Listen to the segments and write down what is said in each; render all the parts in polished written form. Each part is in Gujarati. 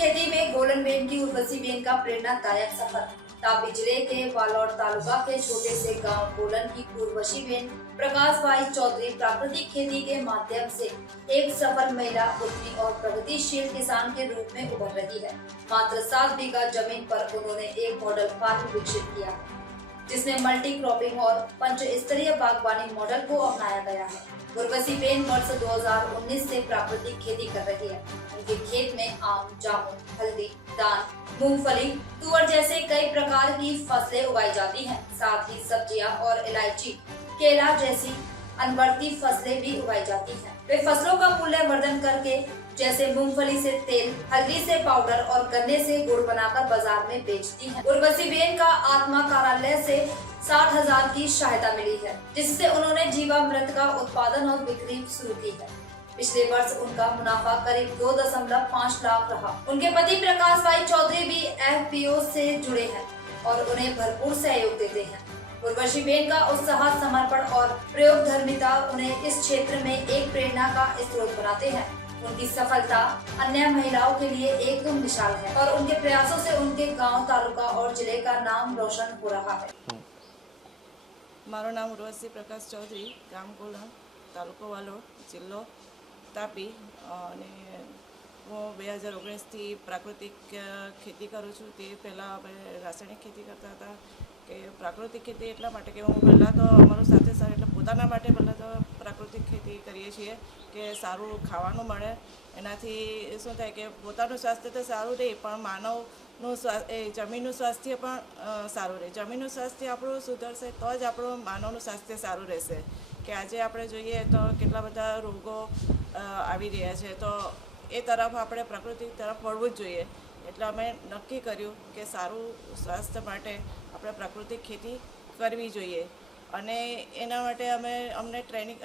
खेती में गोलनबेन की उर्वशी बेन का प्रेरणादायक सफर। तापी जिले के वालोड तालुका के छोटे से गांव गोलन की उर्वशी बेन प्रकाश भाई चौधरी प्राकृतिक खेती के माध्यम से एक सफल महिला उद्यमी और प्रगतिशील किसान के रूप में उभर रही है। मात्र 7 बीघा जमीन पर उन्होंने एक मॉडल फार्म विकसित किया है, जिसमें मल्टी क्रॉपिंग और पंच स्तरीय बागवानी मॉडल को अपनाया गया है। उर्वशी बेन वर्ष 2019 से प्राकृतिक खेती कर रही है। उनके खेत में आम, जामुन, हल्दी, धान, मूंगफली, तुअर जैसे कई प्रकार की फसलें उगाई जाती हैं। साथ ही सब्जियां और इलायची, केला जैसी अनवर्ती फसलें भी उगाई जाती हैं। वे फसलों का मूल्यवर्धन करके जैसे मूंगफली से तेल, हल्दी से पाउडर और गन्ने से गुड़ बनाकर बाजार में बेचती हैं। उर्वशी बेन का आत्मा कार्यालय से 60,000 की सहायता मिली है, जिससे उन्होंने जीवामृत का उत्पादन और बिक्री शुरू की है। पिछले वर्ष उनका मुनाफा करीब 2.5 लाख रहा। उनके पति प्रकाश भाई चौधरी भी FPO से जुड़े हैं और उन्हें भरपूर सहयोग देते हैं। उर्वशी बेन का उत्साह, समर्पण और प्रयोगधर्मिता उन्हें इस क्षेत्र में एक प्रेरणा का स्रोत बनाते हैं। उनकी सफलता अन्य महिलाओं के लिए एक मिसाल है और उनके प्रयासों से उनके गांव, तालुका और जिले का नाम रोशन हो रहा है। मारू नाम उर्वशी प्रकाश चौधरी, गाम गोलन, तालुको वालोड, जिल्लो तापी। અને હું 2019થી પ્રાકૃતિક ખેતી કરું છું। તે પહેલાં અમે રાસાયણિક ખેતી કરતા હતા કે પ્રાકૃતિક ખેતી એટલા માટે કે હું પહેલાં તો અમારું સાથે સાથે એટલે પોતાના માટે પહેલાં તો પ્રાકૃતિક ખેતી કરીએ છીએ કે સારું ખાવાનું મળે। એનાથી શું થાય કે પોતાનું સ્વાસ્થ્ય તો સારું રહે, પણ માનવનું જમીનનું સ્વાસ્થ્ય પણ સારું રહે। જમીનનું સ્વાસ્થ્ય આપણું સુધરશે તો જ આપણું માનવનું સ્વાસ્થ્ય સારું રહેશે। કે આજે આપણે જોઈએ તો કેટલા બધા રોગો આવી રહ્યા છે, તો એ તરફ આપણે પ્રકૃતિ તરફ વળવું જ જોઈએ। એટલે અમે નક્કી કર્યું કે સારું સ્વાસ્થ્ય માટે આપણે પ્રાકૃતિક ખેતી કરવી જોઈએ। અને એના માટે અમને ટ્રેનિંગ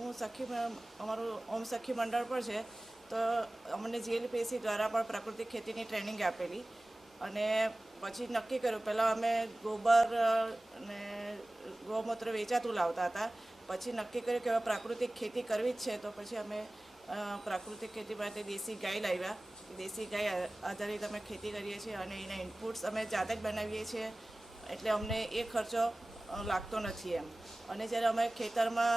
હું સખી અમારું ઓમ સખી મંડળ પણ છે, તો અમને GLPC દ્વારા પણ પ્રાકૃતિક ખેતીની ટ્રેનિંગ આપેલી। અને પછી નક્કી કર્યું, પહેલાં અમે ગોબર અને ગૌમૂત્ર વેચાતું લાવતા હતા। પછી નક્કી કર્યું કે પ્રાકૃતિક ખેતી કરવી જ છે, તો પછી અમે પ્રાકૃતિક ખેતી માટે દેશી ગાય લાવ્યા। દેશી ગાય આધારિત અમે ખેતી કરીએ છીએ અને એના ઇનપુટ્સ અમે જાતે જ બનાવીએ છીએ, એટલે અમને એ ખર્ચો લાગતો નથી એમ। અને જ્યારે અમે ખેતરમાં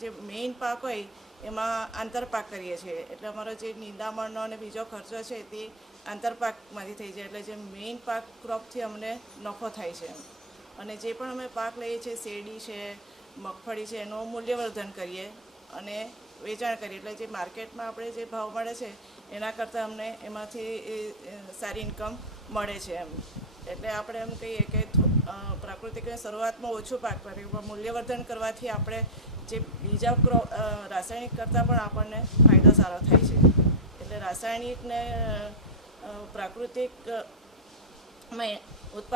જે મેઇન પાક હોય એમાં આંતરપાક કરીએ છીએ, એટલે અમારો જે નિંદામણનો અને બીજો ખર્ચો છે તે આંતરપાકમાંથી થઈ જાય, એટલે જે મેઇન પાક ક્રોપથી અમને નફો થાય છે। અને જે પણ અમે પાક લઈએ છીએ, શેરડી છે, મગફળી છે, એનું મૂલ્યવર્ધન કરીએ અને વેચાણ કરીએ, એટલે જે માર્કેટમાં આપણે જે ભાવ મળે છે એના કરતાં અમને એમાંથી સારી ઇન્કમ મળે છે એમ। એટલે આપણે એમ કહીએ કે પ્રાકૃતિકની શરૂઆતમાં ઓછું પાક કરીએ, પણ મૂલ્યવર્ધન કરવાથી આપણે જે બીજા રાસાયણિક કરતાં પણ આપણને ફાયદો સારો થાય છે। એટલે રાસાયણિકને પ્રાકૃતિકમાં ઉત્પાદન